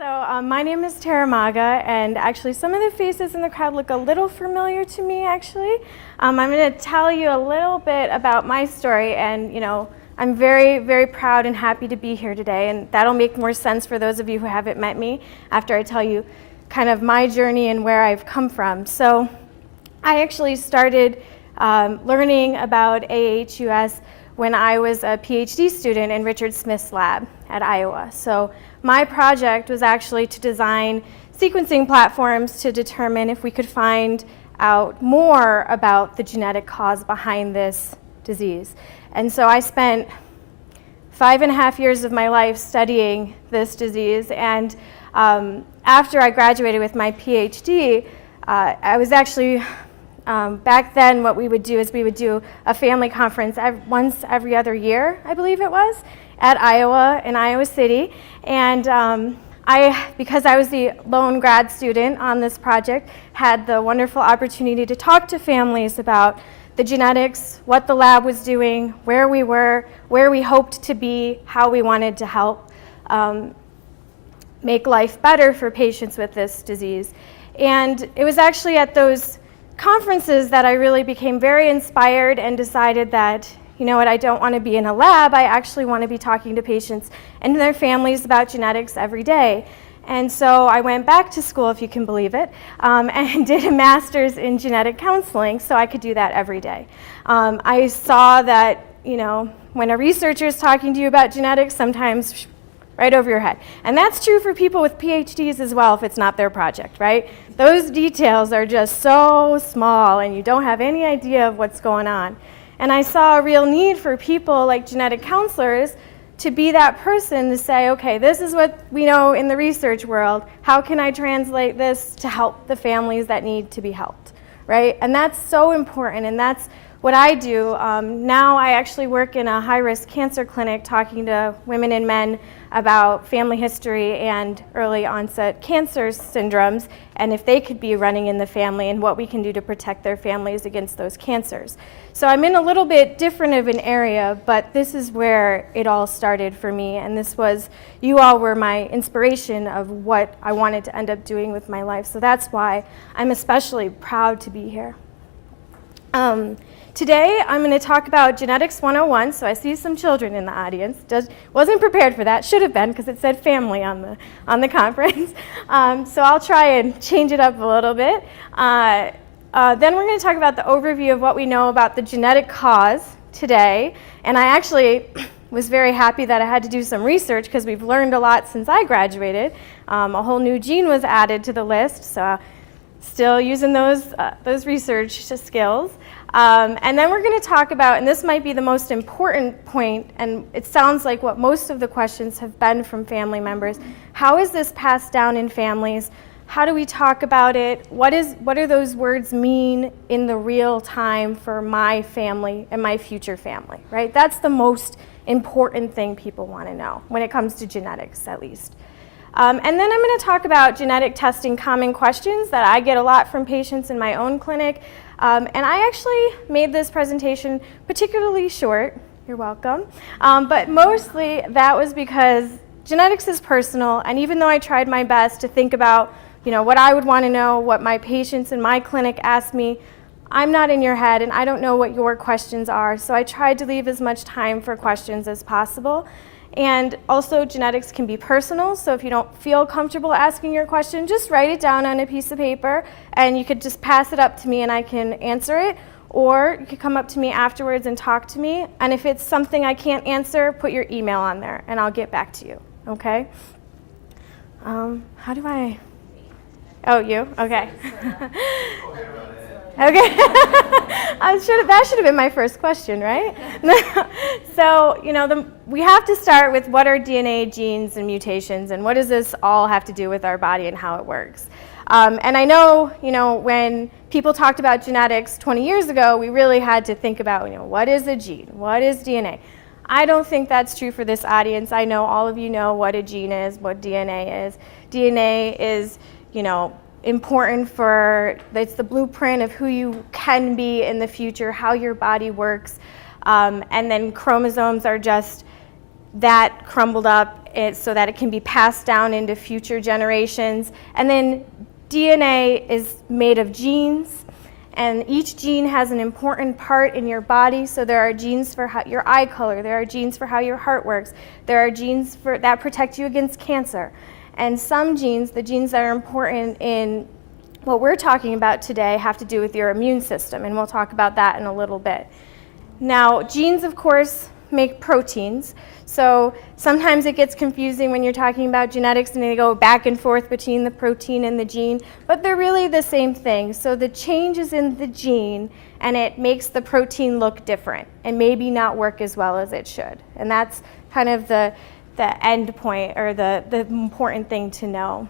My name is Maga, and actually some of the faces in the crowd look a little familiar to me, actually. I'm going to tell you a little bit about my story, and I'm very, very proud and happy to be here today, and that'll make more sense for those of you who haven't met me after I tell you kind of my journey and where I've come from. So I actually started learning about aHUS when I was a PhD student in Richard Smith's lab at aHUS. So my project was actually to design sequencing platforms to determine if we could find out more about the genetic cause behind this disease. And so I spent 5.5 years of my life studying this disease, and after I graduated with my PhD, I was actually back then what we would do is we would do a family conference once every other year, I believe it was, at Iowa, in Iowa City. And because I was the lone grad student on this project, had the wonderful opportunity to talk to families about the genetics, what the lab was doing, where we were, where we hoped to be, how we wanted to help make life better for patients with this disease. And it was actually at those conferences that I really became very inspired and decided that, you know what, I don't want to be in a lab, I actually want to be talking to patients and their families about genetics every day. And so I went back to school, if you can believe it, and did a master's in genetic counseling so I could do that every day. I saw that, when a researcher is talking to you about genetics, sometimes right over your head. And that's true for people with PhDs as well if it's not their project, right? Those details are just so small and you don't have any idea of what's going on. And I saw a real need for people like genetic counselors to be that person to say, okay, this is what we know in the research world. How can I translate this to help the families that need to be helped, right? And that's so important, and that's what I do. Now I actually work in a high-risk cancer clinic talking to women and men about family history and early onset cancer syndromes, and if they could be running in the family and what we can do to protect their families against those cancers. So I'm in a little bit different of an area, but this is where it all started for me, and you all were my inspiration of what I wanted to end up doing with my life. So that's why I'm especially proud to be here. Today, I'm going to talk about Genetics 101, so I see some children in the audience. Wasn't prepared for that, should have been, because it said family on the conference. So I'll try and change it up a little bit. Then we're going to talk about the overview of what we know about the genetic cause today. And I actually was very happy that I had to do some research, because we've learned a lot since I graduated. A whole new gene was added to the list, so still using those research skills. And then we're going to talk about, and this might be the most important point, and it sounds like what most of the questions have been from family members. How is this passed down in families? How do we talk about it? What do those words mean in the real time for my family and my future family, right? That's the most important thing people want to know when it comes to genetics, at least. And then I'm going to talk about genetic testing common questions that I get a lot from patients in my own clinic. And I actually made this presentation particularly short. You're welcome. But mostly that was because genetics is personal, and even though I tried my best to think about what I would want to know, what my patients in my clinic ask me, I'm not in your head and I don't know what your questions are, so I tried to leave as much time for questions as possible. And also, genetics can be personal, so if you don't feel comfortable asking your question, just write it down on a piece of paper, and you could just pass it up to me and I can answer it, or you could come up to me afterwards and talk to me, and if it's something I can't answer, put your email on there, and I'll get back to you, okay? How do I? Oh, you? Okay. Okay. That should have been my first question, right? So, we have to start with what are DNA, genes, and mutations, and what does this all have to do with our body and how it works? And I know, when people talked about genetics 20 years ago, we really had to think about, what is a gene? What is DNA? I don't think that's true for this audience. I know all of you know what a gene is, what DNA is. DNA is, important it's the blueprint of who you can be in the future, how your body works, and then chromosomes are just that crumbled up so that it can be passed down into future generations. And then DNA is made of genes, and each gene has an important part in your body. So there are genes for your eye color, there are genes for how your heart works, there are genes that protect you against cancer. And some genes, the genes that are important in what we're talking about today, have to do with your immune system, and we'll talk about that in a little bit. Now, genes, of course, make proteins. So sometimes it gets confusing when you're talking about genetics and they go back and forth between the protein and the gene, but they're really the same thing. So the change is in the gene, and it makes the protein look different and maybe not work as well as it should. And that's kind of the end point, or the important thing to know.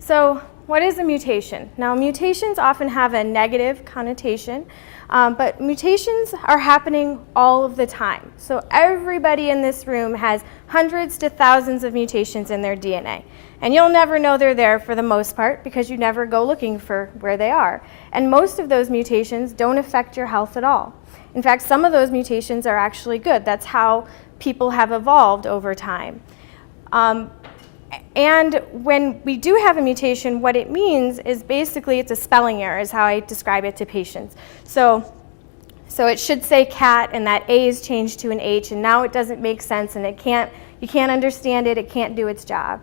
So what is a mutation? Now, mutations often have a negative connotation, but mutations are happening all of the time. So everybody in this room has hundreds to thousands of mutations in their DNA. And you'll never know they're there for the most part because you never go looking for where they are. And most of those mutations don't affect your health at all. In fact, some of those mutations are actually good. That's how people have evolved over time. And when we do have a mutation, what it means is basically it's a spelling error, is how I describe it to patients. So it should say cat, and that A is changed to an H, and now it doesn't make sense, and you can't understand it, it can't do its job.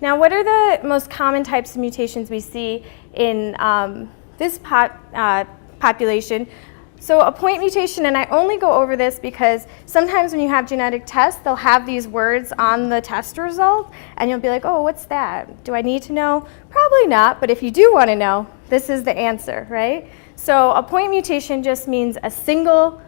Now, what are the most common types of mutations we see in this population? So a point mutation, and I only go over this because sometimes when you have genetic tests, they'll have these words on the test result, and you'll be like, oh, what's that? Do I need to know? Probably not, but if you do want to know, this is the answer, right? So a point mutation just means a single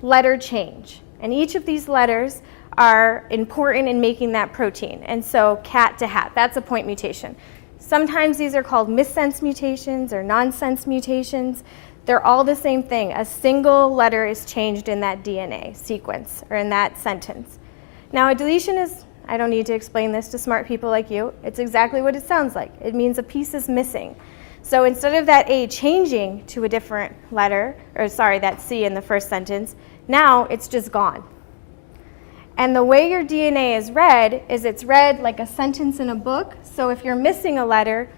letter change, and each of these letters are important in making that protein. And so cat to hat, that's a point mutation. Sometimes these are called missense mutations or nonsense mutations. They're all the same thing. A single letter is changed in that DNA sequence or in that sentence. Now, a deletion is, I don't need to explain this to smart people like you, it's exactly what it sounds like. It means a piece is missing. So instead of that A changing to a different letter, or sorry, that C in the first sentence, now it's just gone. And the way your DNA is read is it's read like a sentence in a book. So if you're missing a letter,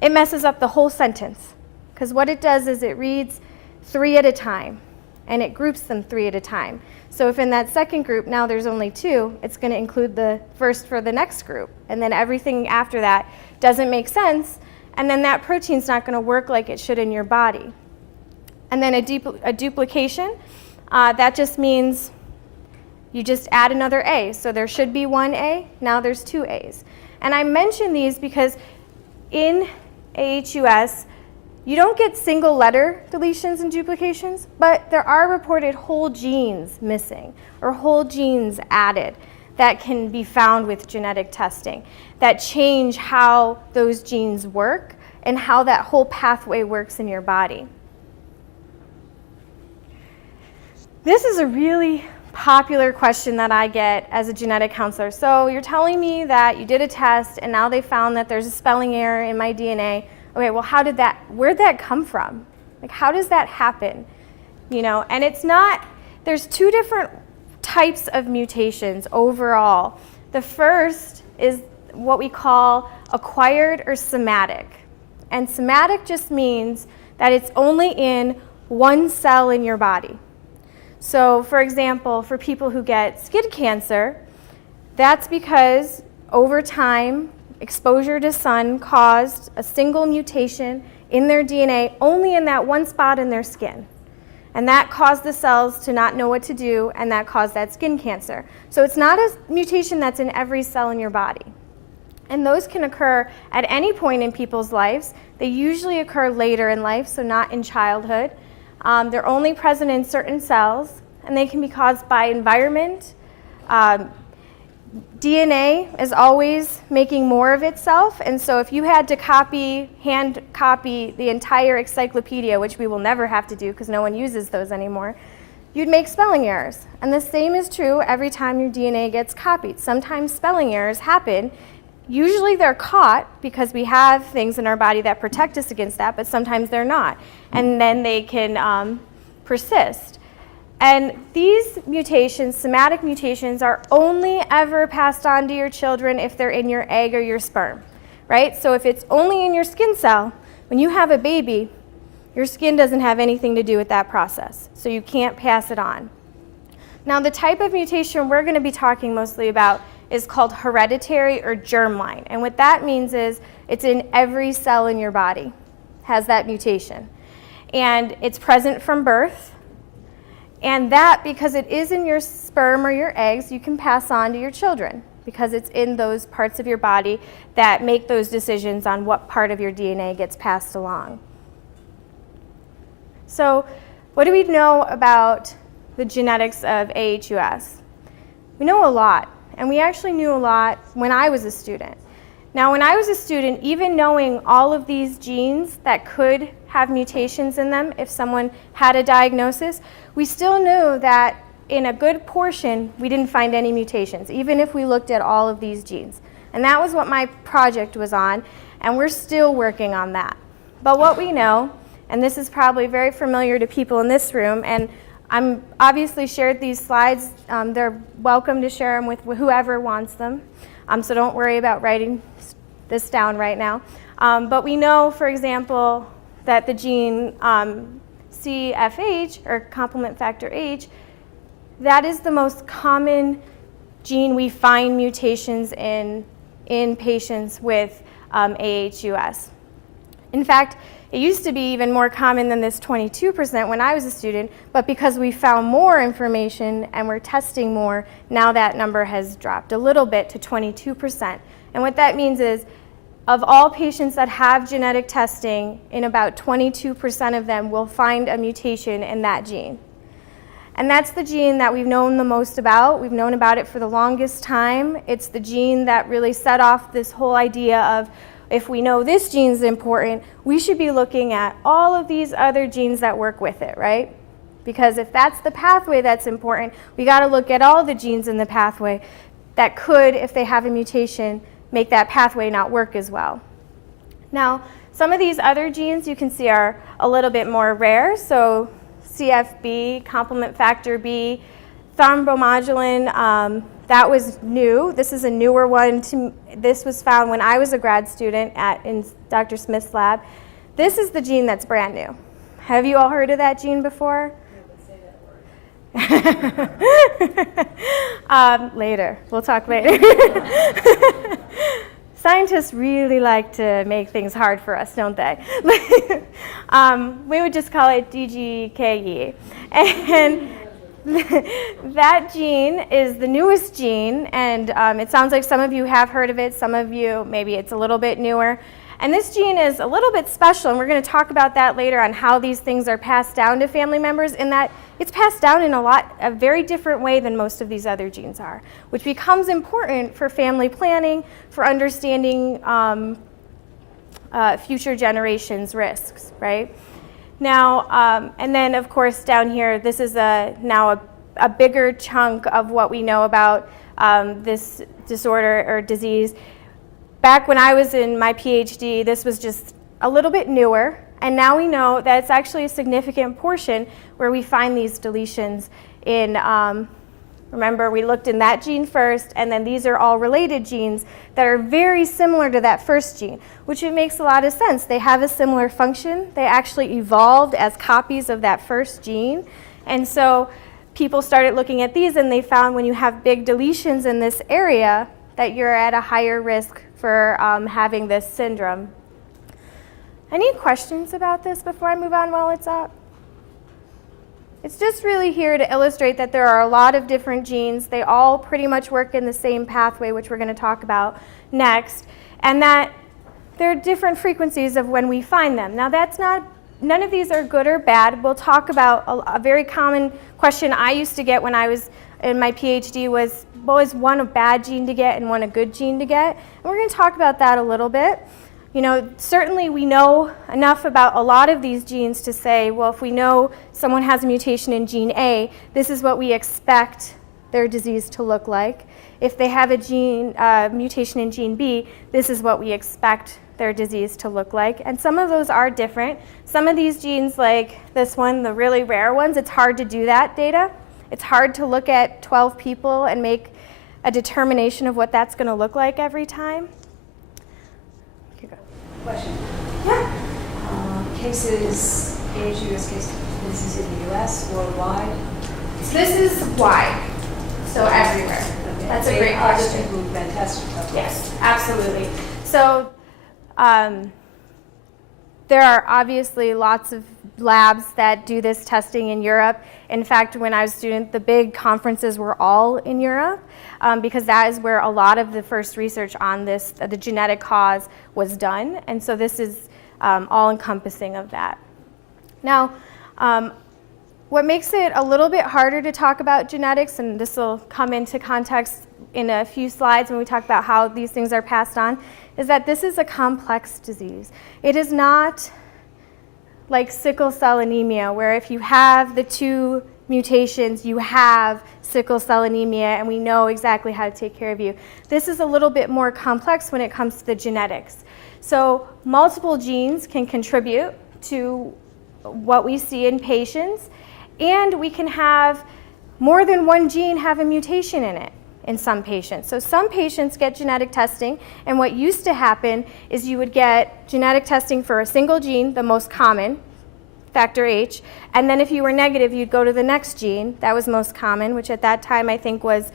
it messes up the whole sentence. Because what it does is it reads 3 at a time, and it groups them 3 at a time. So if in that second group now there's only 2, it's going to include the first for the next group, and then everything after that doesn't make sense, and then that protein's not going to work like it should in your body. And then a duplication, that just means you just add another A. So there should be 1 A, now there's 2 A's. And I mention these because in aHUS, you don't get single letter deletions and duplications, but there are reported whole genes missing or whole genes added that can be found with genetic testing that change how those genes work and how that whole pathway works in your body. This is a really popular question that I get as a genetic counselor. So you're telling me that you did a test and now they found that there's a spelling error in my DNA. Okay, well, where'd that come from? Like, how does that happen? You know, and it's not, there's 2 different types of mutations overall. The first is what we call acquired or somatic. And somatic just means that it's only in one cell in your body. So, for example, for people who get skin cancer, that's because over time, exposure to sun caused a single mutation in their DNA only in that one spot in their skin. And that caused the cells to not know what to do, and that caused that skin cancer. So it's not a mutation that's in every cell in your body. And those can occur at any point in people's lives. They usually occur later in life, so not in childhood. They're only present in certain cells, and they can be caused by environment. DNA is always making more of itself, and so if you had to hand copy the entire encyclopedia, which we will never have to do because no one uses those anymore, you'd make spelling errors. And the same is true every time your DNA gets copied. Sometimes spelling errors happen. Usually they're caught because we have things in our body that protect us against that, but sometimes they're not. And then they can persist. And these mutations, somatic mutations, are only ever passed on to your children if they're in your egg or your sperm, right? So if it's only in your skin cell, when you have a baby, your skin doesn't have anything to do with that process, so you can't pass it on. Now, the type of mutation we're going to be talking mostly about is called hereditary or germline. And what that means is it's in every cell in your body, has that mutation. And it's present from birth. And that, because it is in your sperm or your eggs, you can pass on to your children because it's in those parts of your body that make those decisions on what part of your DNA gets passed along. So what do we know about the genetics of aHUS? We know a lot, and we actually knew a lot when I was a student. Now, when I was a student, even knowing all of these genes that could have mutations in them if someone had a diagnosis, we still knew that in a good portion, we didn't find any mutations, even if we looked at all of these genes. And that was what my project was on, and we're still working on that. But what we know, and this is probably very familiar to people in this room, and I'm obviously shared these slides. They're welcome to share them with whoever wants them. So don't worry about writing this down right now. But we know, for example, that the gene CFH, or complement factor H, that is the most common gene we find mutations in patients with aHUS. In fact, it used to be even more common than this 22% when I was a student, but because we found more information and we're testing more, now that number has dropped a little bit to 22%. And what that means is, of all patients that have genetic testing, in about 22% of them will find a mutation in that gene. And that's the gene that we've known the most about. We've known about it for the longest time. It's the gene that really set off this whole idea of, if we know this gene is important, we should be looking at all of these other genes that work with it, right? Because if that's the pathway that's important, we got to look at all the genes in the pathway that could, if they have a mutation, make that pathway not work as well. Now, some of these other genes you can see are a little bit more rare. So CFB, complement factor B, thrombomodulin, that was new. This is a newer one. This was found when I was a grad student in Dr. Smith's lab. This is the gene that's brand new. Have you all heard of that gene before? Later. We'll talk later. Scientists really like to make things hard for us, don't they? We would just call it DGKE. And that gene is the newest gene, and it sounds like some of you have heard of it, some of you maybe it's a little bit newer. And this gene is a little bit special, and we're going to talk about that later on how these things are passed down to family members, in that it's passed down in a very different way than most of these other genes are, which becomes important for family planning, for understanding future generations' risks, right? Now, and then of course down here, this is now a bigger chunk of what we know about this disorder or disease. Back when I was in my PhD, this was just a little bit newer, and now we know that it's actually a significant portion where we find these deletions in, remember we looked in that gene first, and then these are all related genes that are very similar to that first gene, which it makes a lot of sense. They have a similar function. They actually evolved as copies of that first gene, and so people started looking at these, and they found when you have big deletions in this area that you're at a higher risk for having this syndrome. Any questions about this before I move on while it's up? It's just really here to illustrate that there are a lot of different genes. They all pretty much work in the same pathway, which we're going to talk about next, and that there are different frequencies of when we find them. Now, none of these are good or bad. We'll talk about a very common question I used to get when I was in my PhD was, well, is one a bad gene to get and one a good gene to get? And we're going to talk about that a little bit. You know, certainly we know enough about a lot of these genes to say, well, if we know someone has a mutation in gene A, this is what we expect their disease to look like. If they have a mutation in gene B, this is what we expect their disease to look like, and some of those are different. Some of these genes, like this one, the really rare ones, it's hard to do that data. It's hard to look at 12 people and make a determination of what that's going to look like every time. Okay, go. Question. Yeah. Cases, aHUS cases, this is in the US, worldwide? So this is wide, so everywhere. Okay. That's a great Other question. people who've been tested. Okay. Yes, absolutely. So there are obviously lots of labs that do this testing in Europe. In fact, when I was a student, the big conferences were all in Europe because that is where a lot of the first research on this, the genetic cause, was done. And so this is all encompassing of that. Now, what makes it a little bit harder to talk about genetics, and this will come into context in a few slides when we talk about how these things are passed on, is that this is a complex disease. It is not like sickle cell anemia, where if you have the 2 mutations, you have sickle cell anemia, and we know exactly how to take care of you. This is a little bit more complex when it comes to the genetics. So multiple genes can contribute to what we see in patients, and we can have more than one gene have a mutation in it in some patients. So some patients get genetic testing, and what used to happen is you would get genetic testing for a single gene, the most common, factor H, and then if you were negative, you'd go to the next gene that was most common, which at that time I think was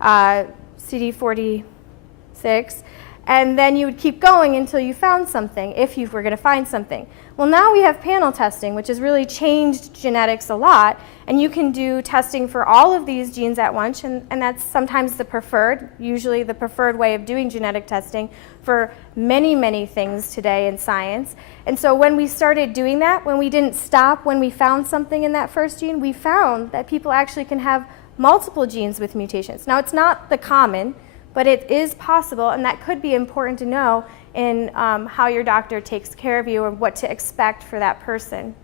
CD46, and then you would keep going until you found something, if you were going to find something. Well, now we have panel testing, which has really changed genetics a lot, and you can do testing for all of these genes at once, and that's sometimes the preferred, usually the preferred way of doing genetic testing for many, many things today in science. And so when we started doing that, when we didn't stop when we found something in that first gene, we found that people actually can have multiple genes with mutations. Now, it's not the common, but it is possible, and that could be important to know in how your doctor takes care of you or what to expect for that person.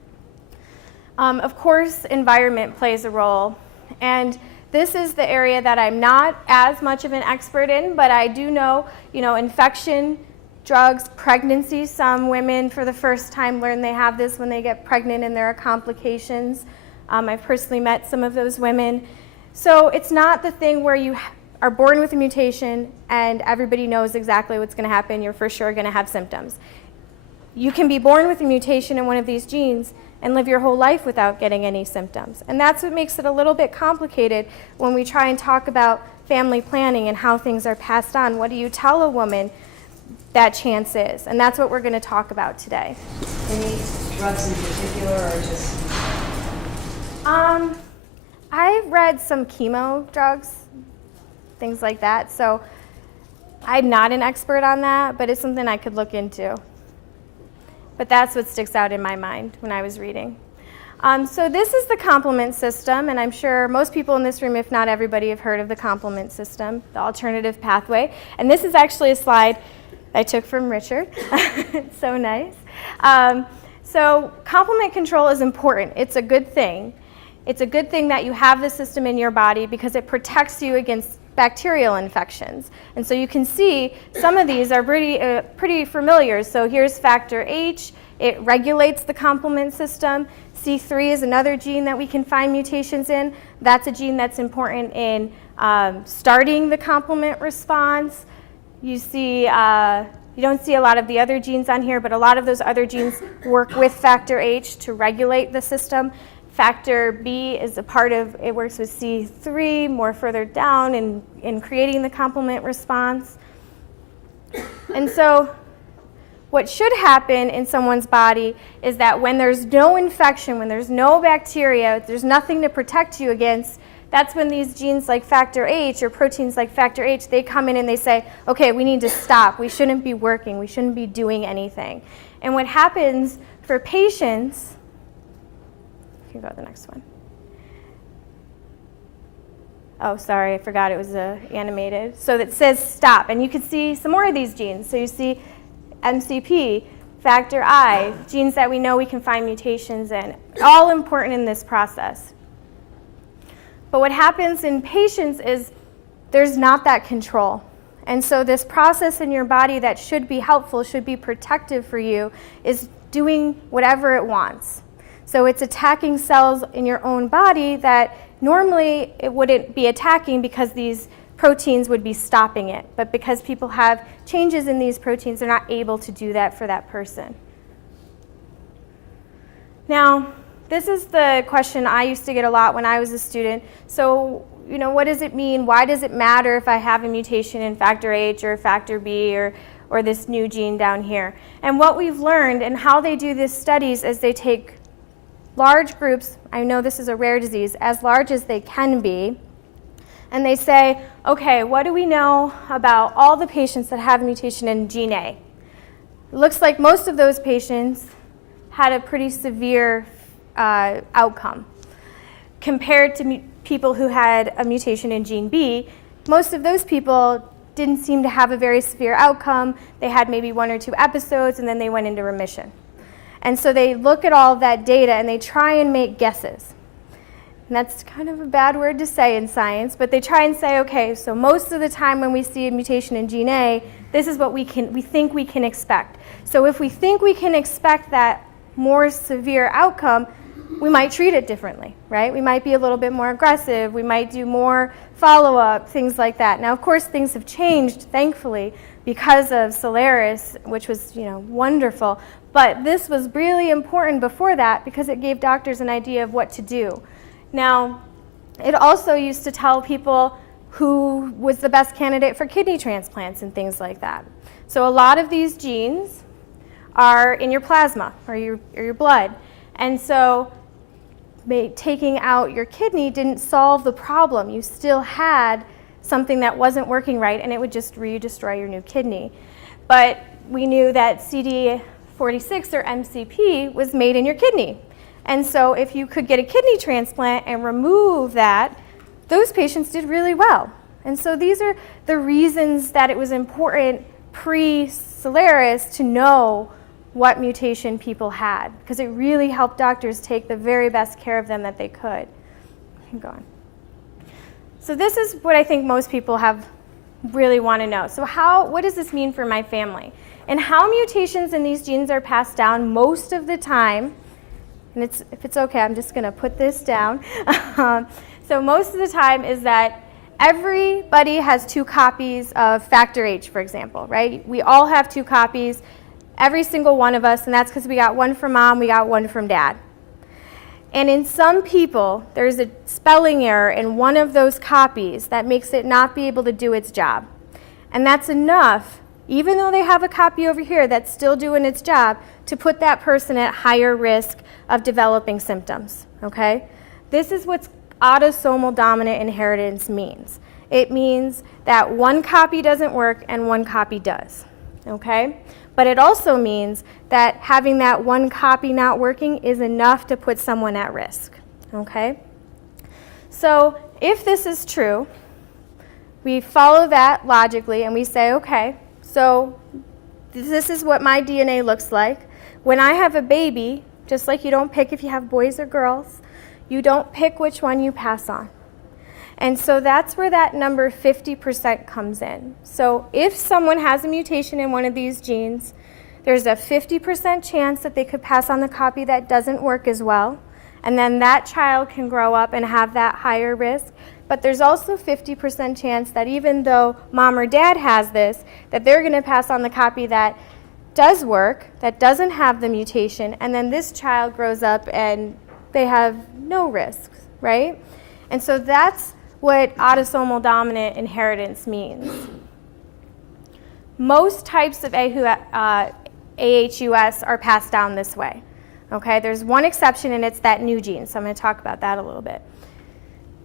Of course, environment plays a role, and this is the area that I'm not as much of an expert in, but I do know, infection, drugs, pregnancy. Some women for the first time learn they have this when they get pregnant, and there are complications. I've personally met some of those women. So it's not the thing where you are born with a mutation and everybody knows exactly what's going to happen. You're for sure going to have symptoms. You can be born with a mutation in one of these genes and live your whole life without getting any symptoms. And that's what makes it a little bit complicated when we try and talk about family planning and how things are passed on. What do you tell a woman that chance is? And that's what we're going to talk about today. Any drugs in particular, or just? I've read some chemo drugs, things like that. So I'm not an expert on that, but it's something I could look into. But that's what sticks out in my mind when I was reading. So this is the complement system, and I'm sure most people in this room, if not everybody, have heard of the complement system, the alternative pathway. And this is actually a slide I took from Richard. It's so nice. So complement control is important. It's a good thing. It's a good thing that you have the system in your body because it protects you against bacterial infections. And so you can see some of these are pretty familiar. So here's factor H. It regulates the complement system. C3 is another gene that we can find mutations in. That's a gene that's important in starting the complement response. You see, you don't see a lot of the other genes on here, but a lot of those other genes work with factor H to regulate the system. Factor B is a part of, it works with C3 more further down in creating the complement response. And so what should happen in someone's body is that when there's no infection, when there's no bacteria, there's nothing to protect you against, that's when these genes like factor H or proteins like factor H, they come in and they say, okay, we need to stop. We shouldn't be working. We shouldn't be doing anything. And what happens for patients, you can go to the next one. Oh, sorry, I forgot it was animated. So it says stop, and you can see some more of these genes. So you see MCP, factor I, genes that we know we can find mutations in, all important in this process. But what happens in patients is there's not that control. And so this process in your body that should be helpful, should be protective for you, is doing whatever it wants. So it's attacking cells in your own body that normally it wouldn't be attacking because these proteins would be stopping it. But because people have changes in these proteins, they're not able to do that for that person. Now, this is the question I used to get a lot when I was a student. So, what does it mean? Why does it matter if I have a mutation in factor H or factor B or this new gene down here? And what we've learned and how they do these studies is they take large groups, I know this is a rare disease, as large as they can be, and they say, okay, what do we know about all the patients that have a mutation in gene A? It looks like most of those patients had a pretty severe outcome. Compared to people who had a mutation in gene B, most of those people didn't seem to have a very severe outcome. They had maybe 1 or 2 episodes, and then they went into remission. And so they look at all of that data, and they try and make guesses. And that's kind of a bad word to say in science, but they try and say, okay, so most of the time when we see a mutation in gene A, this is what we think we can expect. So if we think we can expect that more severe outcome, we might treat it differently, right? We might be a little bit more aggressive. We might do more follow-up, things like that. Now, of course, things have changed, thankfully, because of Solaris, which was, wonderful. But this was really important before that because it gave doctors an idea of what to do. Now, it also used to tell people who was the best candidate for kidney transplants and things like that. So a lot of these genes are in your plasma or your blood. And so taking out your kidney didn't solve the problem. You still had something that wasn't working right, and it would just destroy your new kidney. But we knew that CD46 or MCP was made in your kidney. And so if you could get a kidney transplant and remove that, those patients did really well. And so these are the reasons that it was important pre-Solaris to know what mutation people had, because it really helped doctors take the very best care of them that they could. Keep going. So this is what I think most people really want to know. So what does this mean for my family? And how mutations in these genes are passed down most of the time, and if it's okay, I'm just going to put this down. So most of the time is that everybody has 2 copies of factor H, for example, right? We all have 2 copies, every single one of us, and that's because we got one from mom, we got one from dad. And in some people, there's a spelling error in one of those copies that makes it not be able to do its job. And that's enough, even though they have a copy over here that's still doing its job, to put that person at higher risk of developing symptoms, okay? This is what autosomal dominant inheritance means. It means that one copy doesn't work and one copy does, okay? But it also means that having that one copy not working is enough to put someone at risk, okay? So if this is true, we follow that logically and we say, okay, so this is what my DNA looks like. When I have a baby, just like you don't pick if you have boys or girls, you don't pick which one you pass on. And so that's where that number 50% comes in. So if someone has a mutation in one of these genes, there's a 50% chance that they could pass on the copy that doesn't work as well. And then that child can grow up and have that higher risk. But there's also 50% chance that even though mom or dad has this, that they're going to pass on the copy that does work, that doesn't have the mutation, and then this child grows up and they have no risks, right? And so that's what autosomal dominant inheritance means. Most types of aHUS are passed down this way. Okay, there's one exception, and it's that new gene, so I'm going to talk about that a little bit.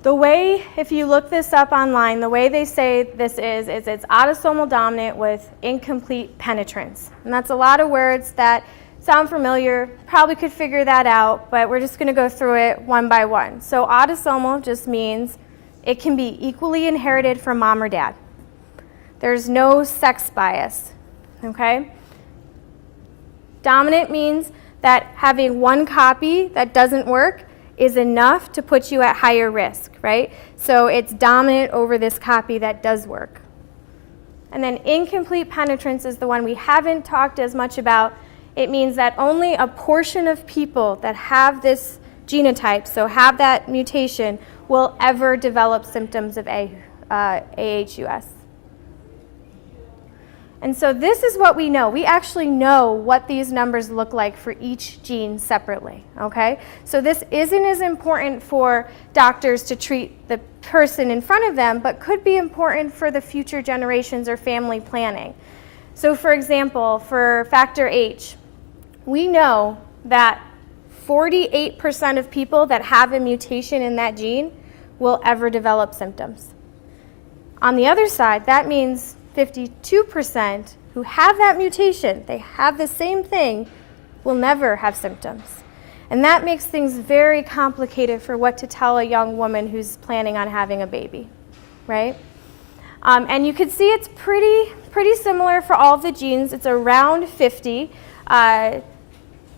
The way, if you look this up online, the way they say this is it's autosomal dominant with incomplete penetrance. And that's a lot of words that sound familiar, probably could figure that out, but we're just going to go through it one by one. So autosomal just means it can be equally inherited from mom or dad. There's no sex bias, okay? Dominant means that having one copy that doesn't work is enough to put you at higher risk, right? So it's dominant over this copy that does work. And then incomplete penetrance is the one we haven't talked as much about. It means that only a portion of people that have this genotype, so have that mutation, will ever develop symptoms of aHUS. And so this is what we know. We actually know what these numbers look like for each gene separately, okay? So this isn't as important for doctors to treat the person in front of them, but could be important for the future generations or family planning. So for example, for factor H, we know that 48% of people that have a mutation in that gene will ever develop symptoms. On the other side, that means 52% who have that mutation, they have the same thing, will never have symptoms. And that makes things very complicated for what to tell a young woman who's planning on having a baby, right? And you can see it's pretty similar for all of the genes. It's around 50.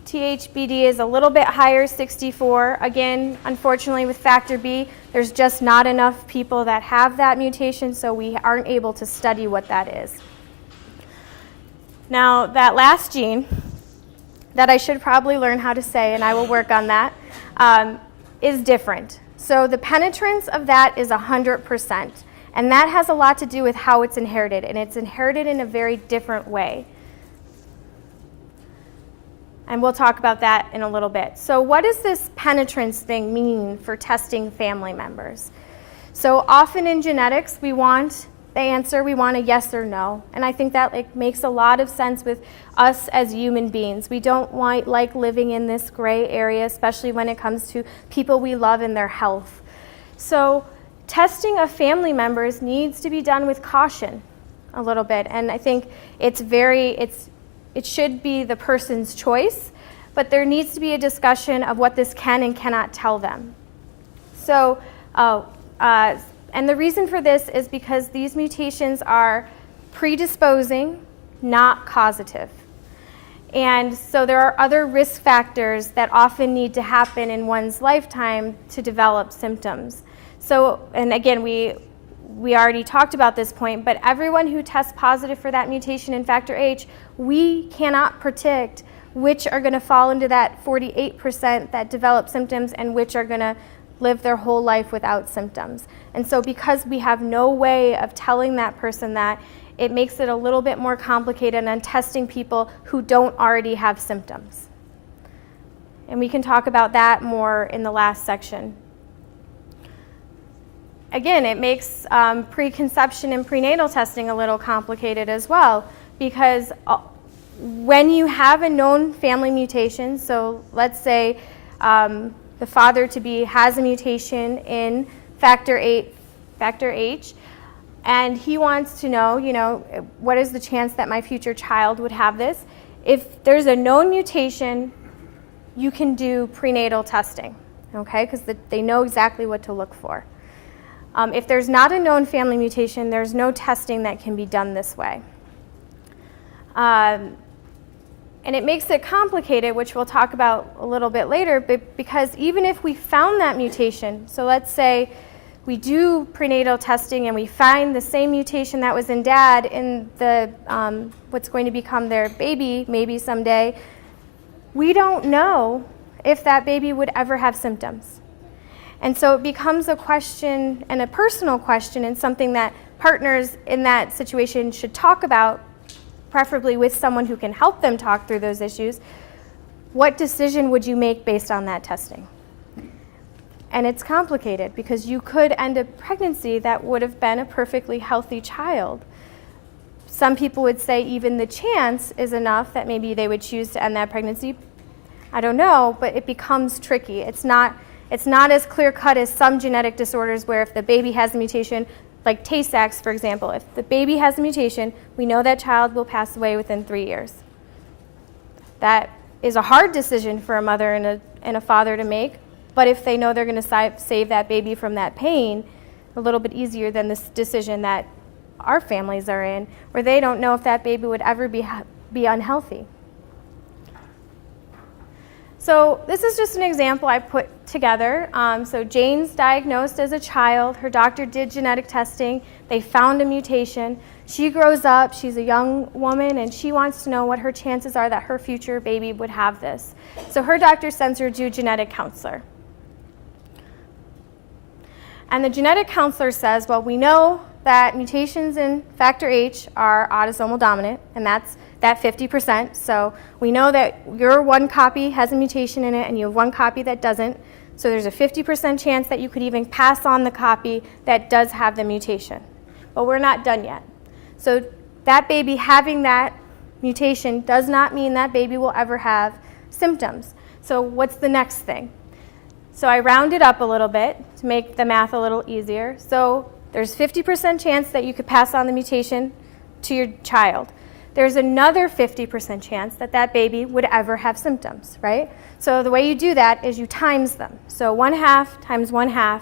THBD is a little bit higher, 64. Again, unfortunately with factor B, there's just not enough people that have that mutation, so we aren't able to study what that is. Now, that last gene that I should probably learn how to say, and I will work on that, is different. So the penetrance of that is 100%, and that has a lot to do with how it's inherited, and it's inherited in a very different way. And we'll talk about that in a little bit. So what does this penetrance thing mean for testing family members? So often in genetics, we want the answer, we want a yes or no. And I think that makes a lot of sense with us as human beings. We don't like living in this gray area, especially when it comes to people we love and their health. So testing of family members needs to be done with caution a little bit. And I think it should be the person's choice, but there needs to be a discussion of what this can and cannot tell them. So, and the reason for this is because these mutations are predisposing, not causative. And so there are other risk factors that often need to happen in one's lifetime to develop symptoms. So, and again, we already talked about this point, but everyone who tests positive for that mutation in factor H, we cannot predict which are going to fall into that 48% that develop symptoms and which are going to live their whole life without symptoms. And so because we have no way of telling that person that, it makes it a little bit more complicated on testing people who don't already have symptoms. And we can talk about that more in the last section. Again, it makes preconception and prenatal testing a little complicated as well, because when you have a known family mutation, so let's say the father-to-be has a mutation in factor H, and he wants to know, what is the chance that my future child would have this? If there's a known mutation, you can do prenatal testing, okay? Because they know exactly what to look for. If there's not a known family mutation, there's no testing that can be done this way. And it makes it complicated, which we'll talk about a little bit later, but because even if we found that mutation, so let's say we do prenatal testing and we find the same mutation that was in dad in the what's going to become their baby maybe someday, we don't know if that baby would ever have symptoms. And so it becomes a question and a personal question and something that partners in that situation should talk about, preferably with someone who can help them talk through those issues. What decision would you make based on that testing? And it's complicated because you could end a pregnancy that would have been a perfectly healthy child. Some people would say even the chance is enough that maybe they would choose to end that pregnancy. I don't know, but it becomes tricky. It's not as clear-cut as some genetic disorders where if the baby has a mutation, like Tay-Sachs, for example, if the baby has a mutation, we know that child will pass away within 3 years. That is a hard decision for a mother and a father to make, but if they know they're going to save that baby from that pain, a little bit easier than this decision that our families are in, where they don't know if that baby would ever be unhealthy. So this is just an example I put together. So Jane's diagnosed as a child. Her doctor did genetic testing. They found a mutation. She grows up. She's a young woman, and she wants to know what her chances are that her future baby would have this. So her doctor sends her to a genetic counselor. And the genetic counselor says, well, we know that mutations in factor H are autosomal dominant, and that's that 50%. So we know that your one copy has a mutation in it and you have one copy that doesn't. So there's a 50% chance that you could even pass on the copy that does have the mutation. But we're not done yet. So that baby having that mutation does not mean that baby will ever have symptoms. So what's the next thing? So I rounded up a little bit to make the math a little easier. So there's 50% chance that you could pass on the mutation to your child. There's another 50% chance that that baby would ever have symptoms, right? So the way you do that is you times them. So 1/2 times 1/2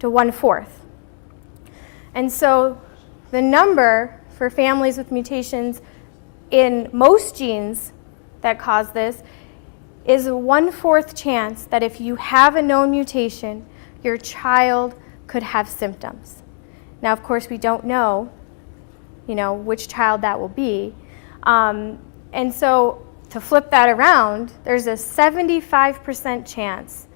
to 1/4. And so the number for families with mutations in most genes that cause this is a 1/4 chance that if you have a known mutation, your child could have symptoms. Now, of course, we don't know, which child that will be. And so to flip that around, there's a 75% chance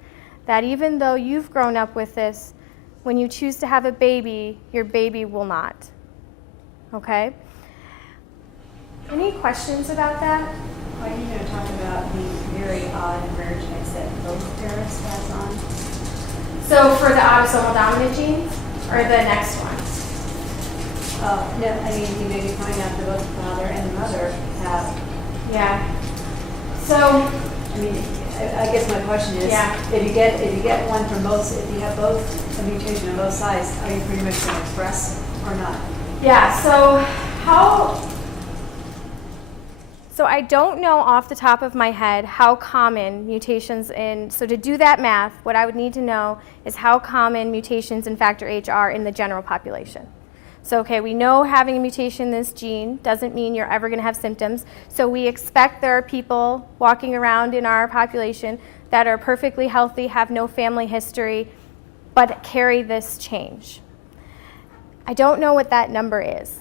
that even though you've grown up with this, when you choose to have a baby, your baby will not. Okay? Any questions about that? Are you going to talk about the very odd and rare genes that both parents pass on? So for the autosomal dominant genes, or the next one? No, I mean, you maybe find out that both the father and the mother have. Yeah. So, I mean, I guess my question is, Yeah. if you get one from both, if you have both a mutation on both sides, are you pretty much going to express or not? yeah, So I don't know off the top of my head how common mutations so to do that math, what I would need to know is how common mutations in factor H are in the general population. So, okay, we know having a mutation in this gene doesn't mean you're ever going to have symptoms. So we expect there are people walking around in our population that are perfectly healthy, have no family history, but carry this change. I don't know what that number is.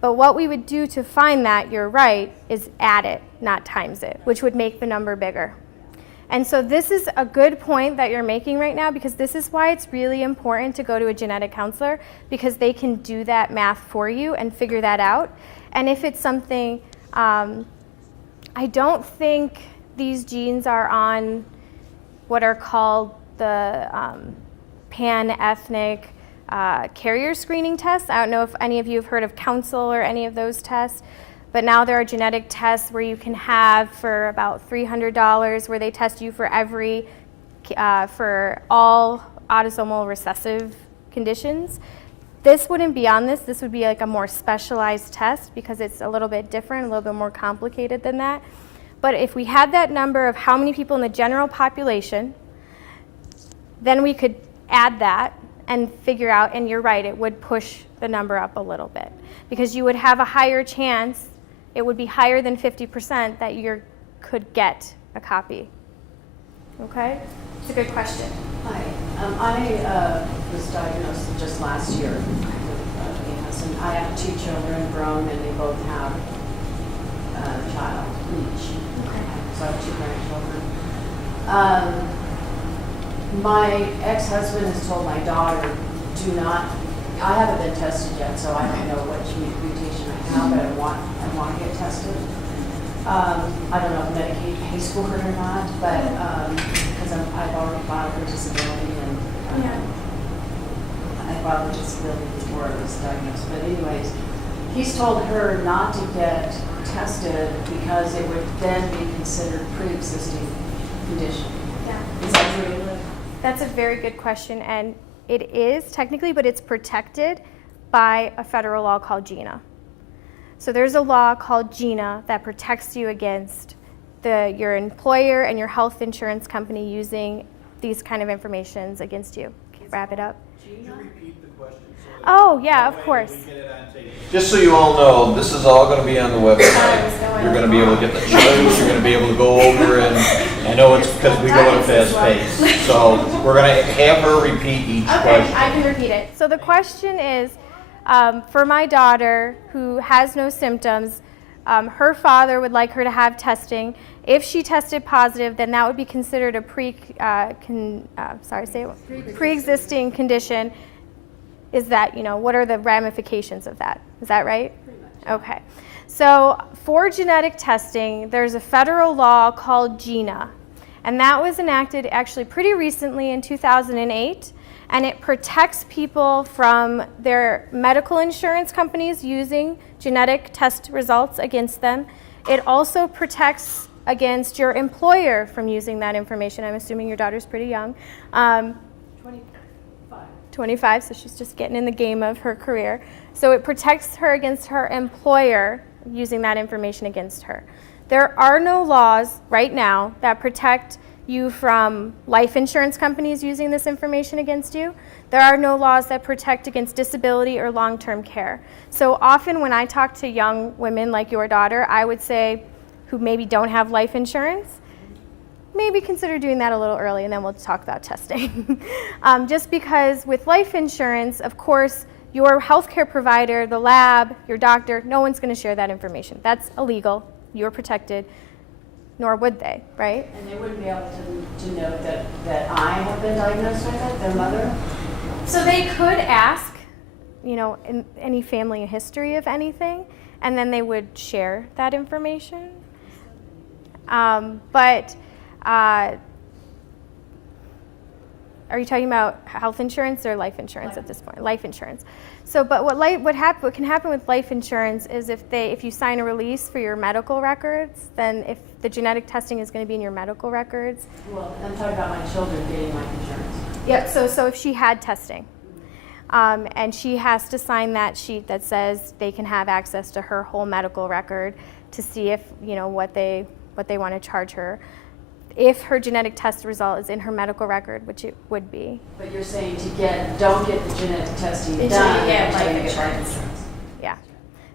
But what we would do to find that, you're right, is add it, not times it, which would make the number bigger. And so this is a good point that you're making right now, because this is why it's really important to go to a genetic counselor, because they can do that math for you and figure that out. And if it's something, I don't think these genes are on what are called the pan-ethnic carrier screening tests. I don't know if any of you have heard of Council or any of those tests, but now there are genetic tests where you can have for about $300 where they test you for for all autosomal recessive conditions. This wouldn't be on this. This would be like a more specialized test because it's a little bit different, a little bit more complicated than that. But if we had that number of how many people in the general population, then we could add that and figure out, and you're right, it would push the number up a little bit because you would have a higher chance, it would be higher than 50% that you could get a copy. Okay? It's a good question. Hi. I was diagnosed just last year with aHUS, and I have 2 children grown, and they both have a child each. Okay. So I have 2 grandchildren. My ex-husband has told my daughter, do not, I haven't been tested yet, so I don't know which mutation I have, but I want to get tested. I don't know if Medicaid pays for it or not, but because I've already filed for disability, and I filed for disability before I was diagnosed. But anyways, he's told her not to get tested because it would then be considered pre-existing condition. Yeah. Is that true? That's a very good question, and it is technically, but it's protected by a federal law called GINA. So there's a law called GINA that protects you against your employer and your health insurance company using these kind of informations against you. Can you wrap it up? Could you repeat the question? Oh, yeah, of course. Just so you all know, this is all going to be on the website. You're going to be able to get the charts. You're going to be able to go over and know it's because we go at a fast pace. So we're going to have her repeat each Okay, question. I can repeat it. So the question is, for my daughter who has no symptoms, her father would like her to have testing. If she tested positive, then that would be considered a pre-existing condition. Is that, what are the ramifications of that? Is that right? Pretty much. Okay. So for genetic testing, there's a federal law called GINA, and that was enacted actually pretty recently in 2008, and it protects people from their medical insurance companies using genetic test results against them. It also protects against your employer from using that information. I'm assuming your daughter's pretty young. 25, so she's just getting in the game of her career. So it protects her against her employer using that information against her. There are no laws right now that protect you from life insurance companies using this information against you. There are no laws that protect against disability or long-term care. So often when I talk to young women like your daughter, I would say, who maybe don't have life insurance, maybe consider doing that a little early, and then we'll talk about testing. Just because with life insurance, of course, your healthcare provider, the lab, your doctor, no one's going to share that information. That's illegal. You're protected, nor would they, right? And they wouldn't be able to know that I have been diagnosed with it, their mother? So they could ask, in any family history of anything, and then they would share that information. Are you talking about health insurance or life insurance at this point? Life insurance. So, but what can happen with life insurance is if you sign a release for your medical records, then if the genetic testing is going to be in your medical records. Well, I'm talking about my children getting life insurance. Yep. So if she had testing, and she has to sign that sheet that says they can have access to her whole medical record to see if what they want to charge her. If her genetic test result is in her medical record, which it would be. But you're saying don't get the genetic testing Until done. you get until life you get insurance. Yeah.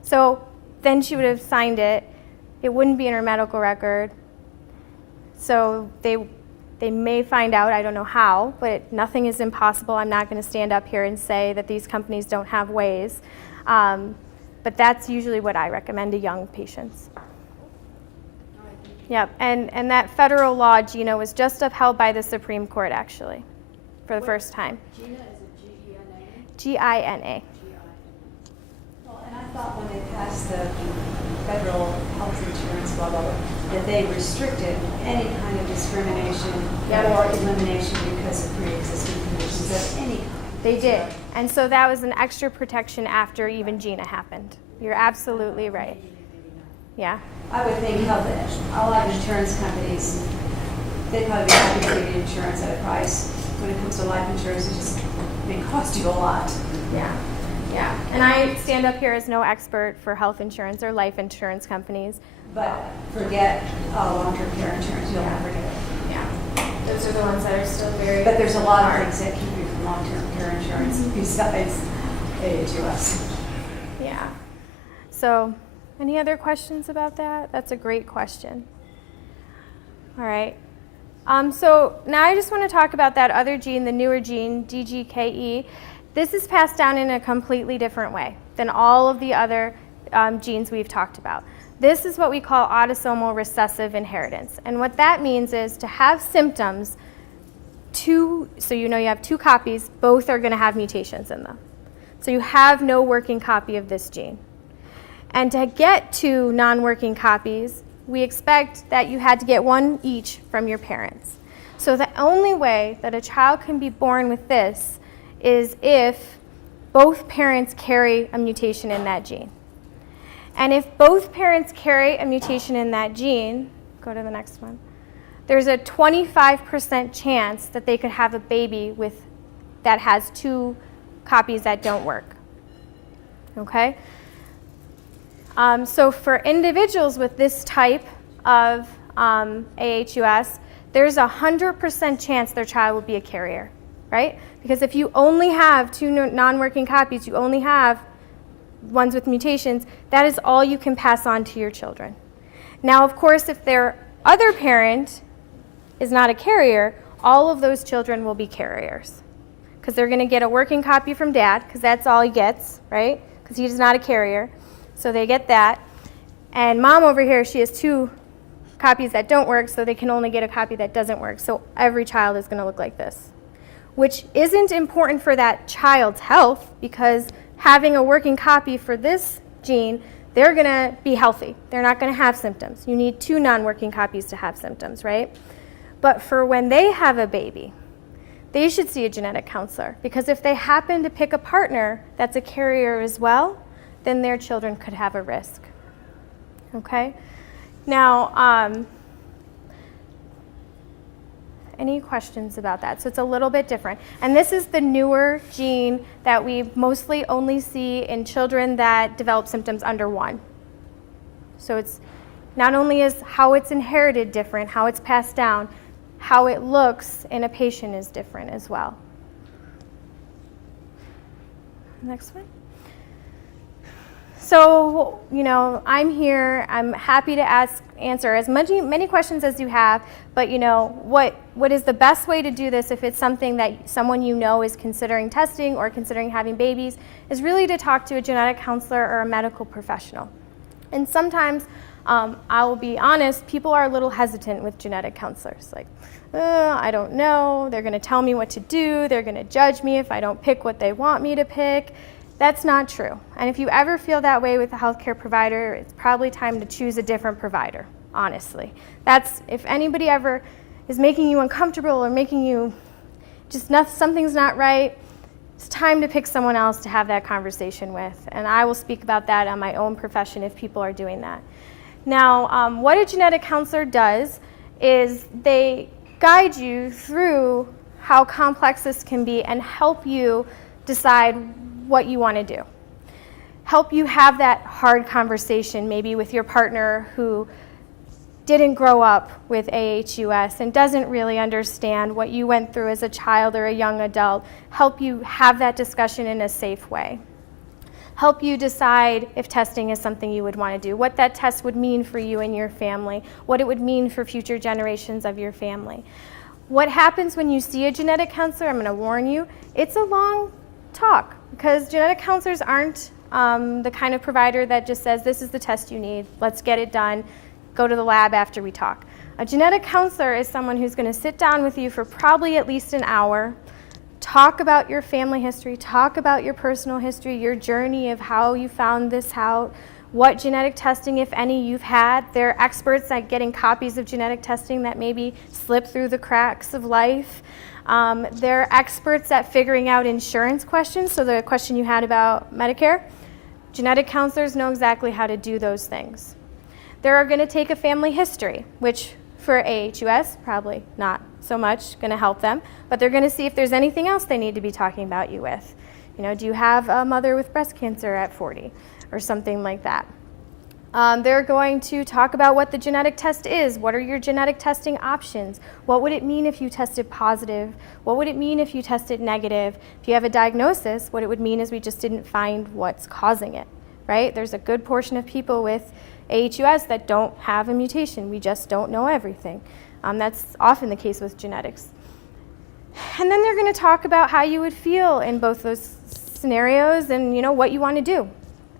So then she would have signed it. It wouldn't be in her medical record. So they may find out, I don't know how, but nothing is impossible. I'm not going to stand up here and say that these companies don't have ways. But that's usually what I recommend to young patients. Yep, and that federal law, GINA, was just upheld by the Supreme Court, actually, for the first time. GINA, is it G-E-N-A? G-I-N-A. Well, and I thought when they passed the federal health insurance law, that they restricted any kind of discrimination or elimination because of pre-existing conditions of any kind. They did, and so that was an extra protection after even GINA happened. You're absolutely right. Yeah. I would think a lot of insurance companies, they'd probably be happy to give you insurance at a price. When it comes to life insurance, it may cost you a lot. Yeah. And I stand up here as no expert for health insurance or life insurance companies. But forget long-term care insurance, you'll never get it. Yeah. Those are the ones that are still very. But there's a lot of things that keep you from long-term care insurance besides aHUS. Yeah. So, any other questions about that? That's a great question. All right. So now I just want to talk about that other gene, the newer gene, DGKE. This is passed down in a completely different way than all of the other genes we've talked about. This is what we call autosomal recessive inheritance. And what that means is to have symptoms, so you have two copies, both are going to have mutations in them. So you have no working copy of this gene. And to get two non-working copies, we expect that you had to get one each from your parents. So the only way that a child can be born with this is if both parents carry a mutation in that gene. And if both parents carry a mutation in that gene, go to the next one, there's a 25% chance that they could have a baby that has two copies that don't work. Okay? So for individuals with this type of aHUS, there's a 100% chance their child will be a carrier, right? Because if you only have two non-working copies, you only have ones with mutations, that is all you can pass on to your children. Now, of course, if their other parent is not a carrier, all of those children will be carriers. Because they're going to get a working copy from dad, because that's all he gets, right? Because he's not a carrier. So they get that. And mom over here, she has 2 copies that don't work, so they can only get a copy that doesn't work. So every child is going to look like this, which isn't important for that child's health, because having a working copy for this gene, they're going to be healthy. They're not going to have symptoms. You need 2 non-working copies to have symptoms, right? But for when they have a baby, they should see a genetic counselor, because if they happen to pick a partner that's a carrier as well, then their children could have a risk. Okay? Now, any questions about that? So it's a little bit different. And this is the newer gene that we mostly only see in children that develop symptoms under 1. So it's not only is how it's inherited different, how it's passed down, how it looks in a patient is different as well. Next one. So, I'm here. I'm happy to answer as many questions as you have, but what is the best way to do this if it's something that someone is considering testing or considering having babies, is really to talk to a genetic counselor or a medical professional. And sometimes, I will be honest, people are a little hesitant with genetic counselors. Like, I don't know, they're going to tell me what to do, they're going to judge me if I don't pick what they want me to pick. That's not true. And if you ever feel that way with a healthcare provider, it's probably time to choose a different provider, honestly. If anybody ever is making you uncomfortable or making you something's not right, it's time to pick someone else to have that conversation with. And I will speak about that on my own profession if people are doing that. Now, what a genetic counselor does is they guide you through how complex this can be and help you decide what you want to do. Help you have that hard conversation maybe with your partner who didn't grow up with aHUS and doesn't really understand what you went through as a child or a young adult. Help you have that discussion in a safe way. Help you decide if testing is something you would want to do, what that test would mean for you and your family, what it would mean for future generations of your family. What happens when you see a genetic counselor, I'm going to warn you, it's a long talk, because genetic counselors aren't the kind of provider that just says, this is the test you need, let's get it done, go to the lab after we talk. A genetic counselor is someone who's going to sit down with you for probably at least an hour, talk about your family history, talk about your personal history, your journey of how you found this out, what genetic testing, if any, you've had. They're experts at getting copies of genetic testing that maybe slip through the cracks of life. They're experts at figuring out insurance questions. So the question you had about Medicare, genetic counselors know exactly how to do those things. They're going to take a family history, which for aHUS, probably not so much going to help them, but they're going to see if there's anything else they need to be talking about you with. Do you have a mother with breast cancer at 40 or something like that? They're going to talk about what the genetic test is. What are your genetic testing options? What would it mean if you tested positive? What would it mean if you tested negative? If you have a diagnosis, what it would mean is we just didn't find what's causing it, right? There's a good portion of people with aHUS that don't have a mutation. We just don't know everything. That's often the case with genetics. And then they're going to talk about how you would feel in both those scenarios and what you want to do.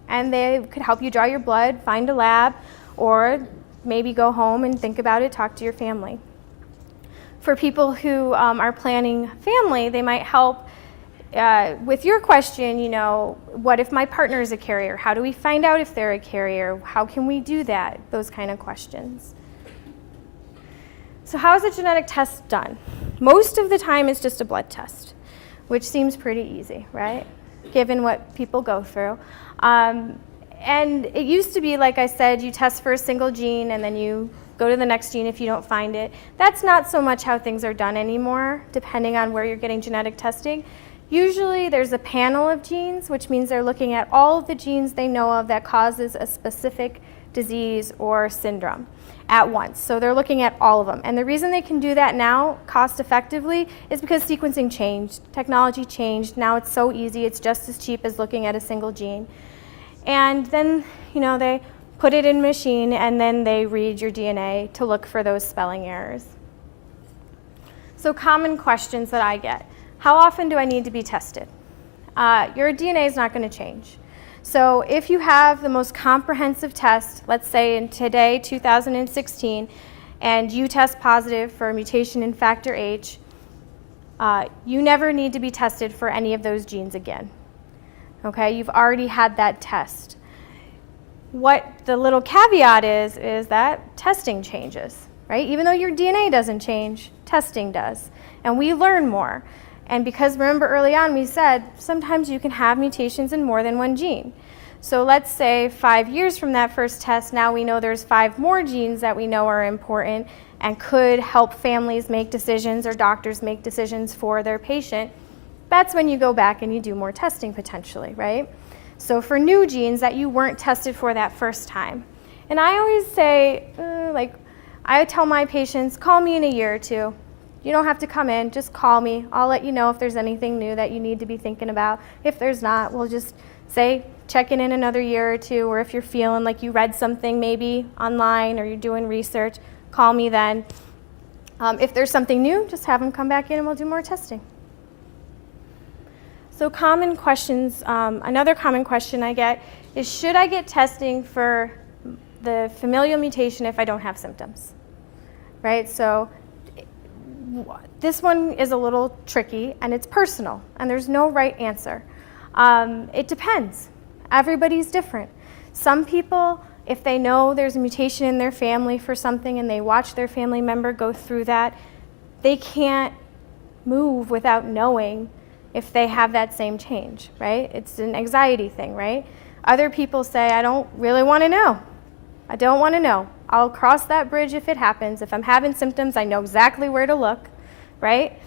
And they could help you draw your blood, find a lab, or maybe go home and think about it, talk to your family. For people who are planning family, they might help with your question, what if my partner is a carrier? How do we find out if they're a carrier? How can we do that? Those kind of questions. So how is a genetic test done? Most of the time it's just a blood test, which seems pretty easy, right? Given what people go through. And it used to be, like I said, you test for a single gene and then you go to the next gene if you don't find it. That's not so much how things are done anymore, depending on where you're getting genetic testing. Usually there's a panel of genes, which means they're looking at all of the genes they know of that causes a specific disease or syndrome at once. So they're looking at all of them. And the reason they can do that now cost effectively is because sequencing changed, technology changed. Now it's so easy, it's just as cheap as looking at a single gene. And then, they put it in a machine and then they read your DNA to look for those spelling errors. So common questions that I get. How often do I need to be tested? Your DNA is not going to change. So if you have the most comprehensive test, let's say in today, 2016, and you test positive for a mutation in factor H, you never need to be tested for any of those genes again. Okay, you've already had that test. What the little caveat is that testing changes, right? Even though your DNA doesn't change, testing does. And we learn more. And because remember early on we said sometimes you can have mutations in more than one gene. So let's say 5 years from that first test, now we know there's 5 more genes that we know are important and could help families make decisions or doctors make decisions for their patient. That's when you go back and you do more testing potentially, right? So for new genes that you weren't tested for that first time. And I always say, I tell my patients, call me in a year or two. You don't have to come in, just call me. I'll let you know if there's anything new that you need to be thinking about. If there's not, we'll just say check in another year or two, or if you're feeling like you read something maybe online or you're doing research, call me then. If there's something new, just have them come back in and we'll do more testing. So common questions, another common question I get is, should I get testing for the familial mutation if I don't have symptoms? Right, so this one is a little tricky and it's personal and there's no right answer. It depends. Everybody's different. Some people, if they know there's a mutation in their family for something and they watch their family member go through that, they can't move without knowing if they have that same change, right? It's an anxiety thing, right? Other people say, I don't really want to know. I don't want to know. I'll cross that bridge if it happens. If I'm having symptoms, I know exactly where to look, right?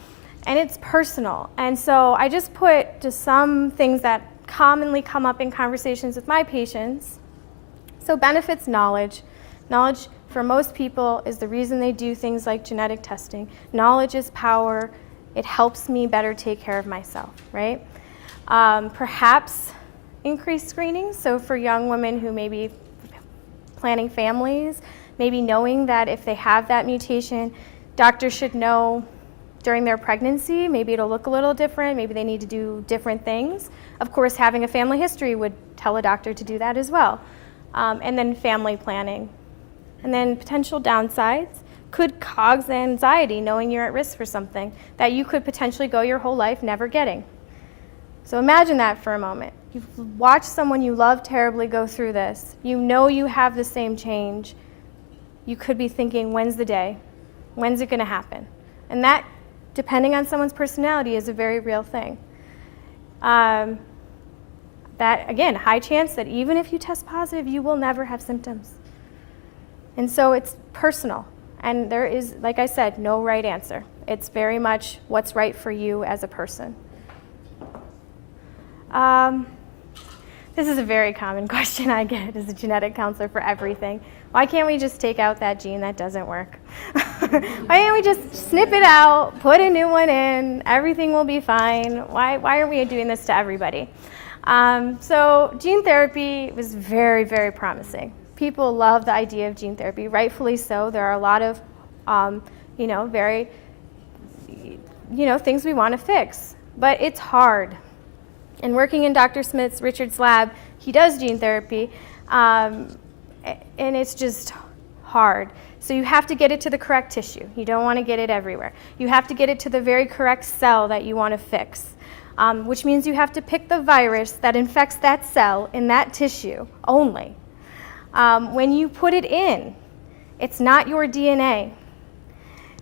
And it's personal. And so I just put just some things that commonly come up in conversations with my patients. So benefits knowledge. Knowledge for most people is the reason they do things like genetic testing. Knowledge is power. It helps me better take care of myself, right? Perhaps increased screening. So for young women who may be planning families, maybe knowing that if they have that mutation, doctors should know during their pregnancy, maybe it'll look a little different, maybe they need to do different things. Of course, having a family history would tell a doctor to do that as well. And then family planning. And then potential downsides could cause anxiety, knowing you're at risk for something that you could potentially go your whole life never getting. So imagine that for a moment. You've watched someone you love terribly go through this. You know you have the same change. You could be thinking, when's the day? When's it going to happen? And that, depending on someone's personality, is a very real thing. That, again, high chance that even if you test positive, you will never have symptoms. And so it's personal. And there is, like I said, no right answer. It's very much what's right for you as a person. This is a very common question I get as a genetic counselor for everything. Why can't we just take out that gene that doesn't work? Why can't we just snip it out, put a new one in, everything will be fine? Why aren't we doing this to everybody? So gene therapy was very, very promising. People love the idea of gene therapy, rightfully so. There are a lot of, very, things we want to fix, but it's hard. And working in Dr. Richard's lab, he does gene therapy, and it's just hard. So you have to get it to the correct tissue. You don't want to get it everywhere. You have to get it to the very correct cell that you want to fix, which means you have to pick the virus that infects that cell in that tissue only. When you put it in, it's not your DNA,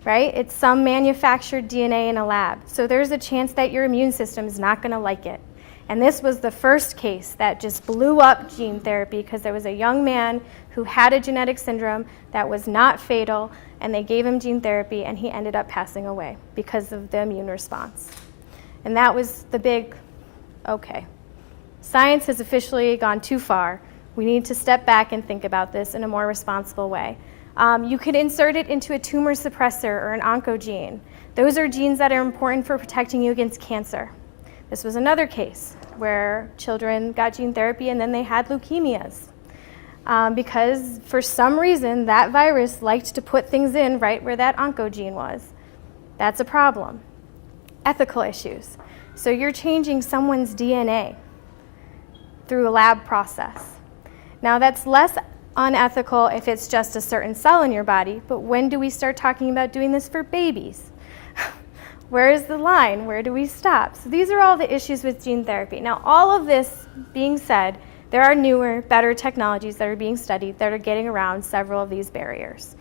right? It's some manufactured DNA in a lab. So there's a chance that your immune system is not going to like it. And this was the first case that just blew up gene therapy because there was a young man who had a genetic syndrome that was not fatal, and they gave him gene therapy, and he ended up passing away because of the immune response. And that was the big, okay, science has officially gone too far. We need to step back and think about this in a more responsible way. You could insert it into a tumor suppressor or an oncogene. Those are genes that are important for protecting you against cancer. This was another case where children got gene therapy and then they had leukemias because for some reason that virus liked to put things in right where that oncogene was. That's a problem. Ethical issues. So you're changing someone's DNA through a lab process. Now that's less unethical if it's just a certain cell in your body, but when do we start talking about doing this for babies? Where is the line? Where do we stop? So these are all the issues with gene therapy. Now all of this being said, there are newer, better technologies that are being studied that are getting around several of these barriers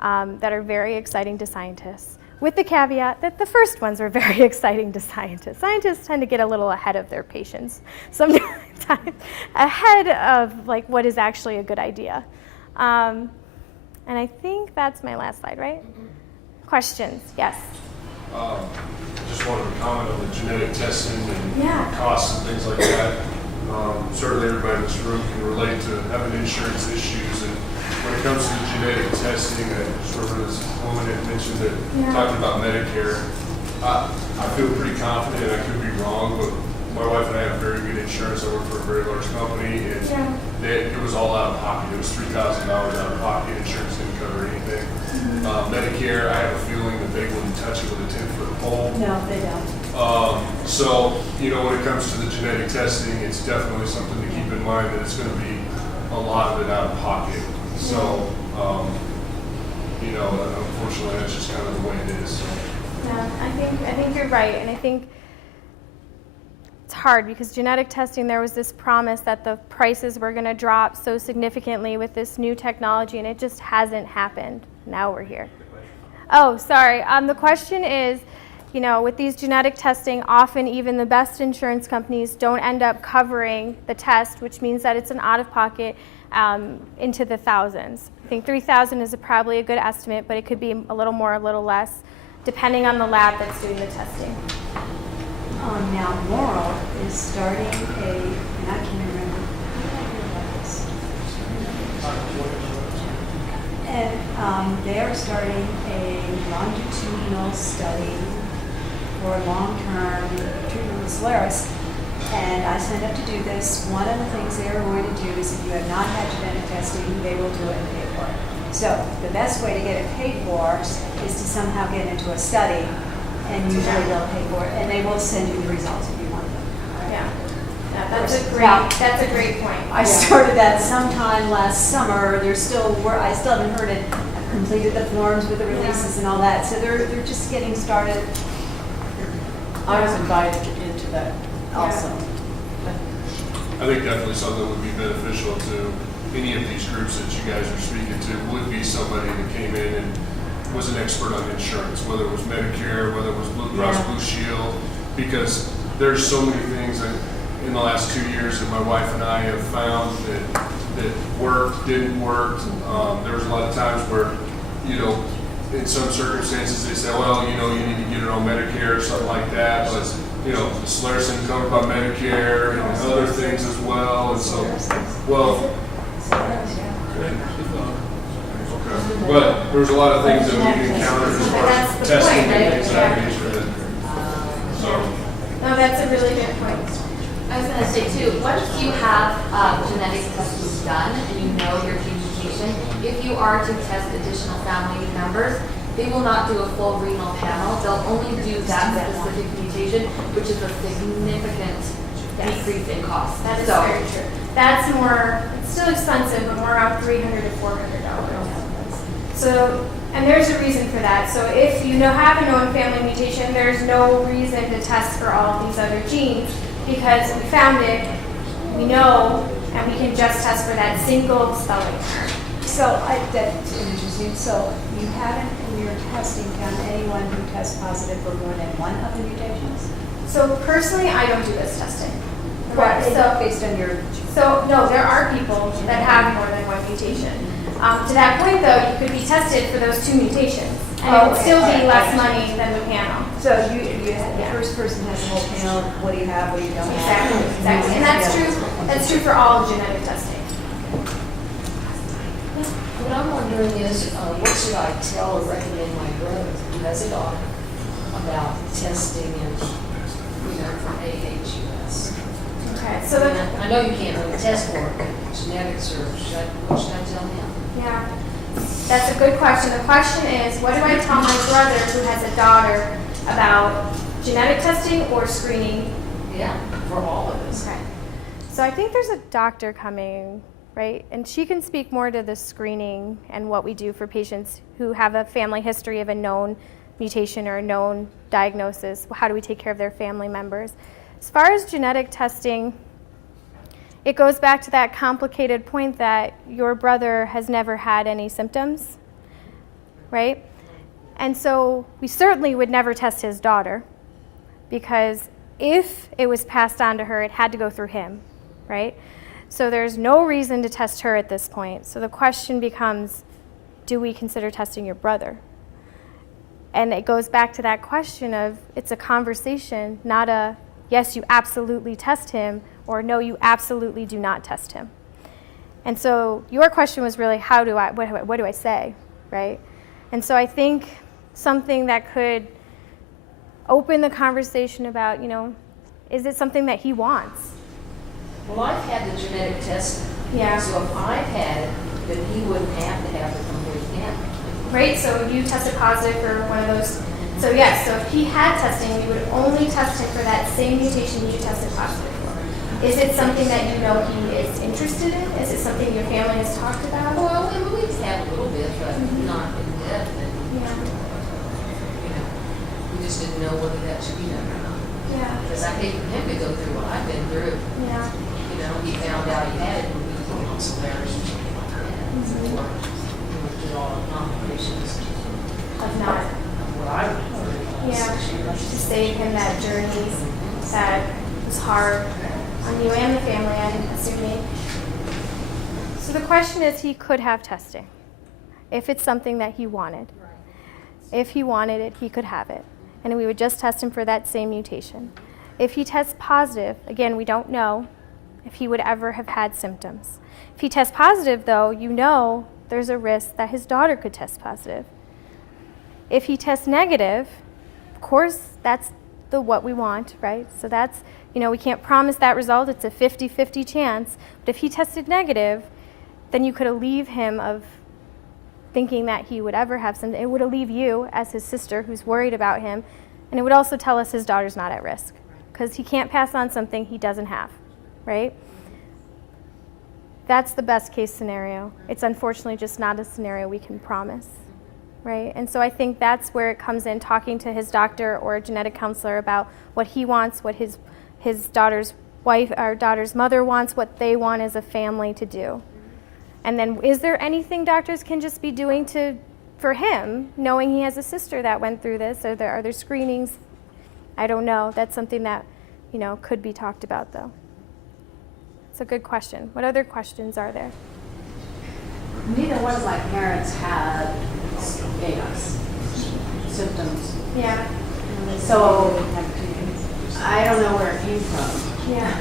that are very exciting to scientists, with the caveat that the first ones were very exciting to scientists. Scientists tend to get a little ahead of their patients, sometimes ahead of like what is actually a good idea. And I think that's my last slide, right? Questions? Yes. Just wanted to comment on the genetic testing and Yeah. costs and things like that. Certainly everybody in this room can relate to having insurance issues, and when it comes to the genetic testing, sort of this woman had mentioned that, talking about Medicare, I feel pretty confident, I could be wrong, but my wife and I have very good insurance. I work for a very large company, and it was all out of pocket. It was $3,000 out of pocket. Insurance didn't cover anything. Medicare, I have a feeling that they wouldn't touch it with a 10-foot pole. No, they don't. So, you know, when it comes to the genetic testing, it's definitely something to keep in mind that it's going to be a lot of it out of pocket. So, you know, unfortunately, that's just kind of the way it is. Yeah, I think you're right, and I think it's hard because genetic testing, there was this promise that the prices were going to drop so significantly with this new technology, and it just hasn't happened. Now we're here. Oh, sorry. The question is, you know, with these genetic testing, often even the best insurance companies don't end up covering the test, which means that it's an out-of-pocket into the thousands. I think 3,000 is probably a good estimate, but it could be a little more, a little less, depending on the lab that's doing the testing. Now Moral is starting and I can't remember, how did I hear about this? And they are starting a longitudinal study for long-term treatment with sclerosis. And I signed up to do this. One of the things they are going to do is if you have not had genetic testing, they will do it and pay for it. So the best way to get it paid for is to somehow get into a study, and usually they'll pay for it, and they will send you the results if you want them. Yeah, that's a great point. I started that sometime last summer. I still haven't heard it. I've completed the forms with the releases and all that, so they're just getting started. I was invited into that also. I think definitely something that would be beneficial to any of these groups that you guys are speaking to would be somebody that came in and was an expert on insurance, whether it was Medicare, whether it was Blue Cross Blue Shield, because there's so many things that in the last 2 years that my wife and I have found that worked, didn't work. There was a lot of times where, you know, in some circumstances they say, well, you know, you need to get it on Medicare or something like that, but you know, the sclerosis covered by Medicare and other things as well, and so, well, okay. But there's a lot of things that we can encounter as far as testing and things of that nature. So. No, that's a really good point. I was going to say too, what if you have genetic testing done and you know your gene mutation? If you are to test additional family members, they will not do a full renal panel. They'll only do that specific mutation, which is a significant decrease in cost. That is very true. That's more, it's still expensive, but more around $300 to $400. So, and there's a reason for that. So if you have a known family mutation, there's no reason to test for all of these other genes because we found it, we know, and we can just test for that single spelling error. So that's interesting. So you haven't in your testing found anyone who tests positive for more than one of the mutations? So personally, I don't do this testing. Right. So Based on your So no, there are people that have more than one mutation. To that point though, you could be tested for those two mutations and it would still be less money than the panel. So the first person has a whole panel, what do you have, what do you don't have? Exactly. And that's true for all genetic testing. What I'm wondering is, what should I tell or recommend my brother who has a daughter about testing and, for aHUS? Okay, so I know you can't really test for it, genetics, or what should I tell him? yeah, that's a good question. The question is, what do I tell my brother who has a a daughter about genetic testing or screening? Yeah, for all of us. Okay. So I think there's a doctor coming, right? And she can speak more to the screening and what we do for patients who have a family history of a known mutation or a known diagnosis. How do we take care of their family members? As far as genetic testing, it goes back to that complicated point that your brother has never had any symptoms, right? And so we certainly would never test his daughter, because if it was passed on to her, it had to go through him, right? So there's no reason to test her at this point. So the question becomes, do we consider testing your brother? And it goes back to that question of, it's a conversation, not a, yes, you absolutely test him, or no, you absolutely do not test him. And so your question was really, what do I say, right? And so I think something that could open the conversation about, is it something that he wants? Well, I've had the genetic test. Yeah. So if I've had it, then he wouldn't have to have the complete panel. Right, so you tested positive for one of those. So yes, so if he had testing, we would only test him for that same mutation you tested positive for. Is it something that you know he is interested in? Is it something your family has talked about? Well, we have a little bit, but not in depth. And, Yeah. We just didn't know whether that should be done or not. Yeah. Because I hate for him to go through what I've been through. Yeah. He found out he had it when we were on Solaris or something like that. Or, through all the complications Of not. of what I went through. Yeah. To save him that journey that was hard on you and the family, I'm assuming. So the question is, he could have testing if it's something that he wanted. If he wanted it, he could have it. And we would just test him for that same mutation. If he tests positive, again, we don't know if he would ever have had symptoms. If he tests positive, though, there's a risk that his daughter could test positive. If he tests negative, of course, that's what we want, right? So that's, we can't promise that result. It's a 50-50 chance. But if he tested negative, then you could alleviate him of thinking that he would ever have something. It would alleviate you as his sister who's worried about him. And it would also tell us his daughter's not at risk, because he can't pass on something he doesn't have, right? That's the best case scenario. It's unfortunately just not a scenario we can promise, right? And so I think that's where it comes in, talking to his doctor or a genetic counselor about what he wants, what his daughter's wife or daughter's mother wants, what they want as a family to do. And then is there anything doctors can just be doing for him, knowing he has a sister that went through this? Are there screenings? I don't know. That's something that, could be talked about, though. It's a good question. What other questions are there? Neither one of my parents had aHUS symptoms. Yeah. So I don't know where it came from. Yeah.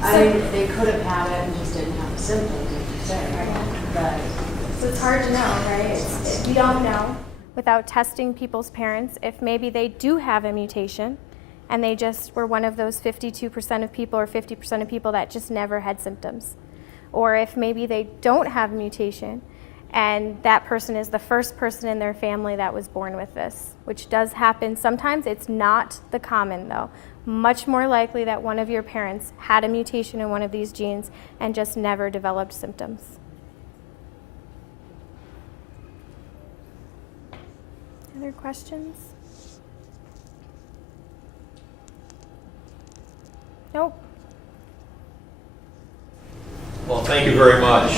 I mean, they could have had it and just didn't have the symptoms, as you say, right? But So it's hard to know, right? We don't know without testing people's parents if maybe they do have a mutation and they just were one of those 52% of people or 50% of people that just never had symptoms. Or if maybe they don't have a mutation and that person is the first person in their family that was born with this, which does happen sometimes. It's not the common, though. Much more likely that one of your parents had a mutation in one of these genes and just never developed symptoms. Other questions? Nope. Well, thank you very much.